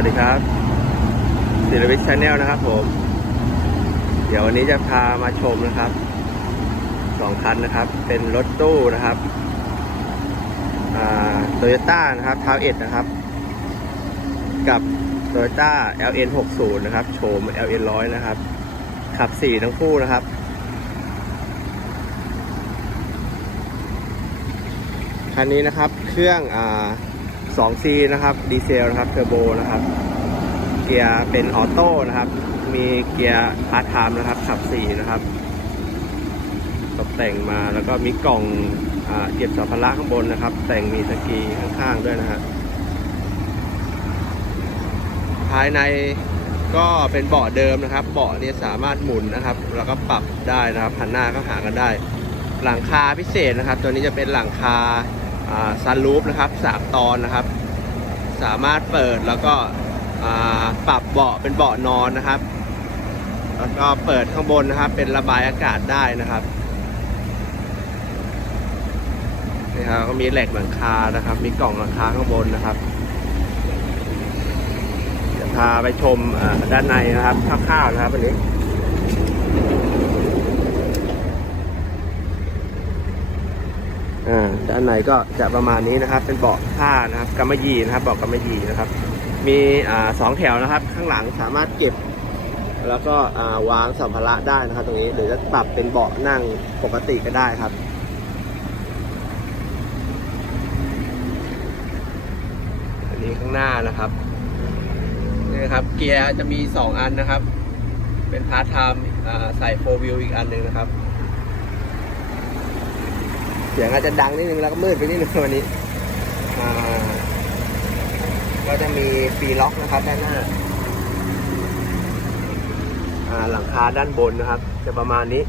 วัสดีครับศิลวิทย์ชาแนลนะครับผม เดี๋ยววันนี้จะพามาชมนะครับสองคันนะครับ เป็นรถตู้นะครับโตโยต้านะครับทาวเอ็ดนะครับ กับโตโยต้า LN 60นะครับโฉม LN 100นะครับ ขับสี่ทั้งคู่นะครับคันนี้นะครับเครื่องอ่า 2C นะครับ ดีเซลนะครับ เทอร์โบนะครับ เกียร์เป็นออโต้นะครับ มีเกียร์พาร์ทไทม์นะครับขับ 4 นะครับ ตกแต่งมาแล้วก็มีกล่องอเก็บสัมภาระข้างบนนะครับ แต่งมีสกีข้างๆด้วยนะฮะ ภายในก็เป็นเบาะเดิมนะครับ เบาะเนี่ยสามารถหมุนนะครับ แล้วก็ปรับได้นะครับหันหน้าก็หากันได้ หลังคาพิเศษนะครับ ตัวนี้จะเป็นหลังคา ซันรูฟนะครับสามตอนนะครับ สามารถเปิดแล้วก็ปรับเบาะเป็นเบาะนอนนะครับ แล้วก็เปิดข้างบนนะครับ เป็นระบายอากาศได้นะครับนี่ครับก็มีแหลกหลังคานะครับ มีกล่องหลังคาข้างบนนะครับจะพาไปชมด้านในนะครับคร่าวๆนะครับวันนี้ อ่า ด้านในก็จะประมาณนี้นะครับ เป็นเบาะผ้านะครับกำมะหยี่นะครับเบาะกำมะหยี่นะครับ มีอสองแถวนะครับ ข้างหลังสามารถเก็บ แล้วก็วางสัมภาระได้นะครับ ตรงนี้หรือจะปรับเป็นเบาะนั่งปกติก็ได้ครับอันนี้ข้างหน้านะครับนี่ครับเกียร์จะมีสองอันนะครับ เป็นพาร์ทไทม์ใส่โฟวิวอีกอันหนึ่งนะครับ สียงอาจจะดังนิดนึงแล้วก็มืดไปนิดนึงวันนี้ก็จะมีปีล็อกนะครับด้านหน้าหลังคาด้านบนนะครับ จะประมาณนี้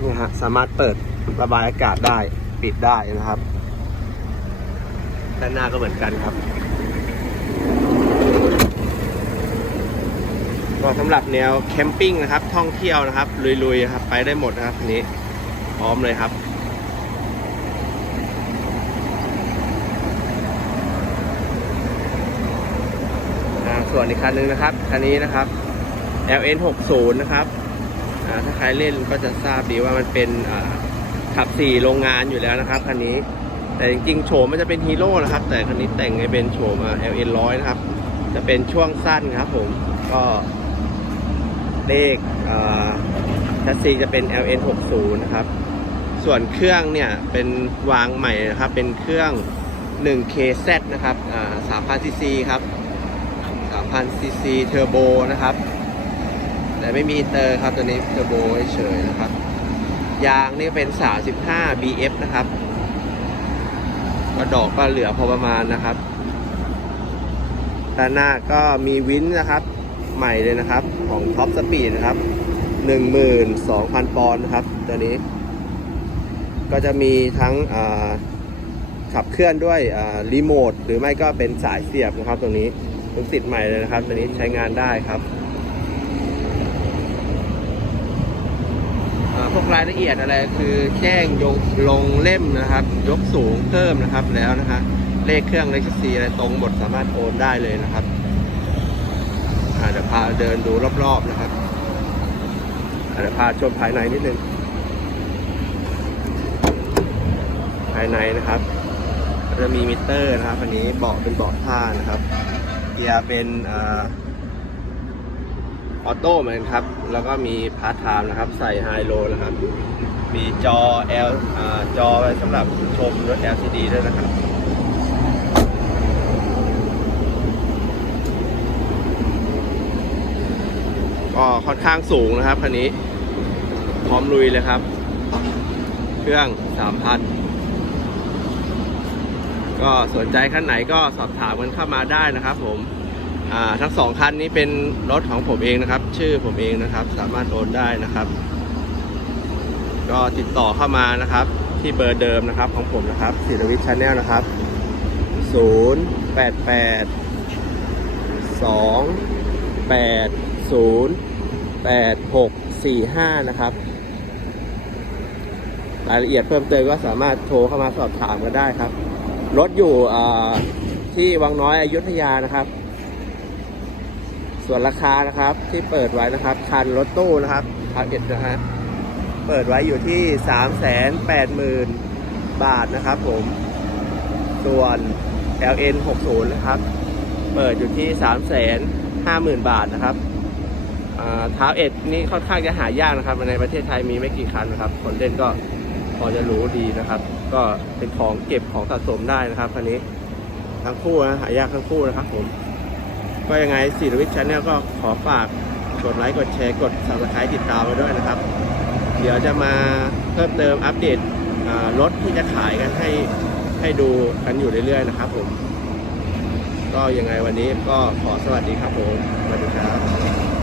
นี่ฮะสามารถเปิดระบายอากาศได้ปิดได้นะครับ ด้านหน้าก็เหมือนกันครับก็สำหรับแนวแคมปิ้งนะครับ ท่องเที่ยวนะครับ ลุยๆครับ ไปได้หมดนะครับอันนี้พร้อมเลยครับ วนอีกคันหนึงนะครับ คันนี้นะครับ LN 60นะครับ ถ้าใครเล่นก็จะทราบดีว่ามันเป็นขับ4โรงงานอยู่แล้วนะครับคันนี้ แต่จริงๆโฉมมันจะเป็นฮีโร่นะครับ แต่คันนี้แต่งให้เป็นโฉม LN 100นะครับ จะเป็นช่วงสั้นครับผม ก็เลขอ่าชัสซีจะเป็น LN 60นะครับ ส่วนเครื่องเนี่ยเป็นวางใหม่นะครับ เป็นเครื่อง 1KZ นะครับ3,000ซีซีครับ 3,000ซีซีเทอร์โบนะครับ แต่ไม่มีอินเตอร์ครับตัวนี้เทอร์โบเฉยนะครับ ยางนี่เป็น 35 BF นะครับก็ดอกก็เหลือพอประมาณนะครับด้านหน้าก็มีวินนะครับ ใหม่เลยนะครับ ของท็อปสปีดนะครับ 12,000 ปอนด์นะครับ ตัวนี้ ก็จะมีทั้งขับเคลื่อนด้วยรีโมทหรือไม่ก็เป็นสายเสียบนะครับตรงนี้ เพิ่งติดใหม่เลยนะครับตัวนี้ใช้งานได้ครับพวกรายละเอียดอะไรคือแจ้งยกลงเล่มนะครับ ยกสูงเพิ่มนะครับแล้วนะฮะเลขเครื่องเลขซีอะไรตรงหมดสามารถโอนได้เลยนะครับอาเดี๋ยวพาเดินดูรอบๆนะครับอาเดี๋ยวพาชมภายในนิดนึงภายในนะครับจะมีมิเตอร์นะครับ อันนี้เบาะเป็นเบาะผ้านะครับ เกียร์เป็นออโต้เหมือนครับ แล้วก็มีพาร์ทไทม์นะครับ ใส่ไฮโลนะครับ มีจอ L อจอไว้สำหรับชมรถ LCD ด้วยนะครับก็ค่อนข้างสูงนะครับคันนี้ พร้อมลุยเลยครับ เครื่อง3,000 ก็สนใจคันไหนก็สอบถามกันเข้ามาได้นะครับ ผมทั้งสองคันนี้เป็นรถของผมเองนะครับ ชื่อผมเองนะครับ สามารถโอนได้นะครับ ก็ติดต่อเข้ามานะครับ ที่เบอร์เดิมนะครับของผมนะครับศิรวิทย์ชาแนลนะครับ 0 8 8 2 8 0 8 6 4 5 นะครับรายละเอียดเพิ่มเติมก็สามารถโทรเข้ามาสอบถามกันได้ครับ รถอยู่ที่วังน้อยอยุธยานะครับ ส่วนราคานะครับที่เปิดไว้นะครับ คันรถตู้นะครับทาเก็ตนะฮะเปิดไว้อยู่ที่ 3 8 0 0 0 0 บาทนะครับผม ส่วน LN 60นะครับ เปิดอยู่ที่ 3 5 0 0 0 0 บาทนะครับเท้าเอ็ดนี่ค่อนข้างจะหายากนะครับ ในประเทศไทยมีไม่กี่คันนะครับ คนเล่นก็พอจะรู้ดีนะครับ ก็เป็นของเก็บของสะสมได้นะครับคันนี้ทั้งคู่นะหายากทั้งคู่นะครับผม ก็ยังไงสีรวิทย์ชาแนลก็ขอฝากกดไลค์กดแชร์กด subscribe ติดตามไว้ด้วยนะครับ เดี๋ยวจะมาเพิ่มเติมอัปเดตรถที่จะขายกันให้ให้ดูกันอยู่เรื่อยๆนะครับผม ก็ยังไงวันนี้ก็ขอสวัสดีครับผมสวัสดีครับ